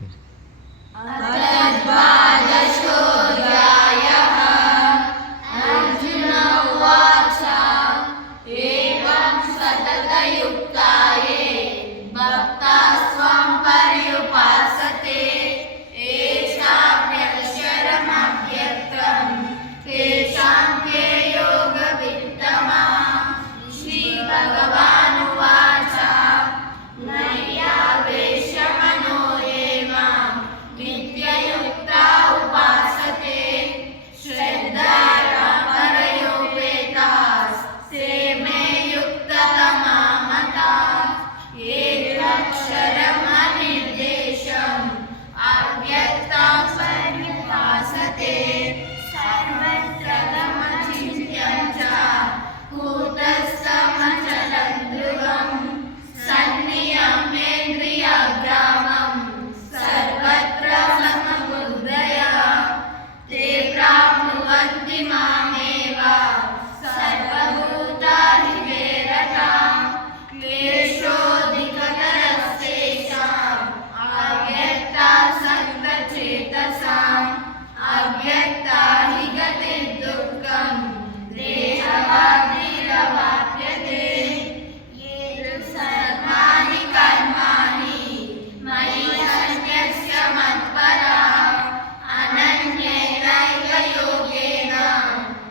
अतद्वादशोऽध्यायः। अर्जुन उवाच एवं सततयुक्ताये भक्ताः स्वां पर्युपासते येषाम्यक्षरमव्यक्तं तेषां के योगवित्तमः। श्रीभगवानुवाच मय्यावेशमनो ये मां नित्ययुक्ता उपासते श्रद्धया परयोपेतास्ते मे युक्ततमा मताः। ये अक्षरमनिर्देशम् अव्यक्तं पर्युपासते सर्वत्रगमचिन्त्यं च कूटस्थमचलं ध्रुवं सन्नियमेन्द्रियग्रामं सर्वत्र समबुद्धयः ते प्राप्नुवन्ति मामेव सर्वभूताधिपेरतां। क्लेशोऽधिकतरस्तेषाम् अव्यक्तासक्तचेतसाम् अव्यक्ता हि गतिर्दुःखं देहवाप्तिरवाप्यते। ये सर्वाणि कर्माणि मयि सन्न्यस्य मत्पराः अनन्येनैव योगेन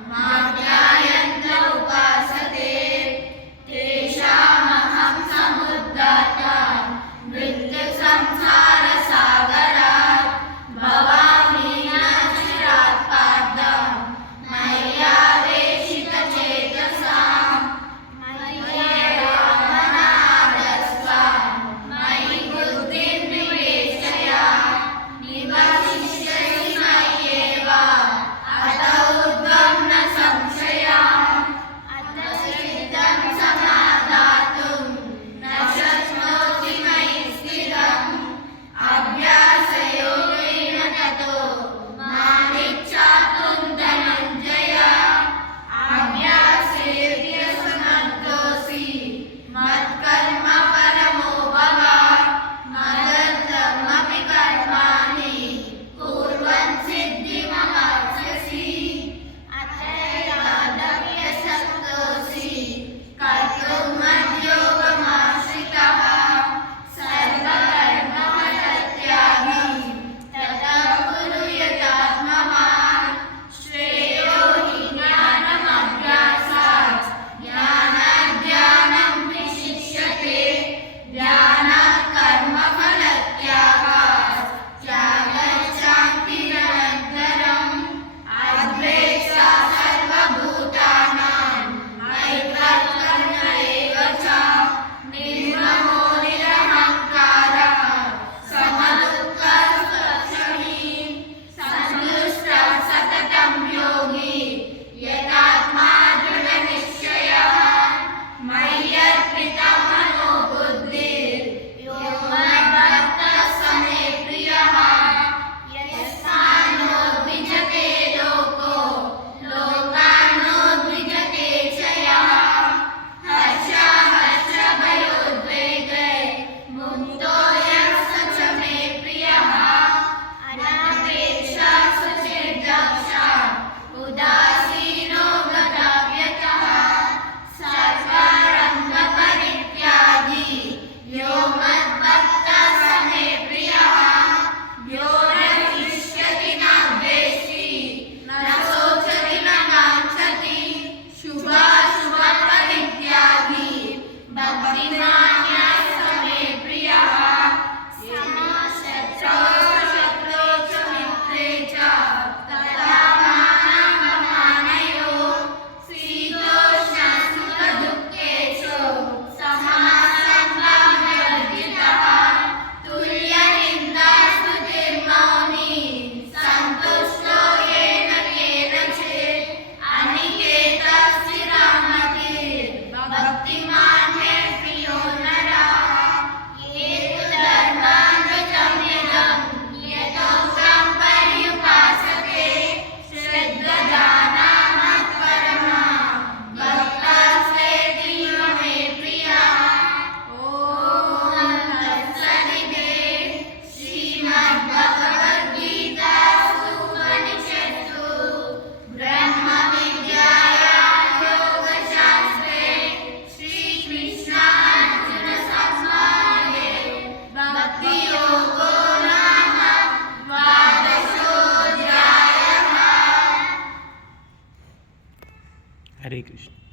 मां ध्यायन्त उपासते तेषामहं समुद्धाता मृत्युसंसारसागरात् भवामि न चिरात् पार्थ। मय्यावेशितचेतसां मय्येवामनादस्व मयि बुद्धिं निवेशय निवसिष्यसि मय्येव अत ऊर्ध्वं न संशयः। अत चित्तं समादातुं न शक्नोति मयि स्थिरम् హరే కృష్ణ.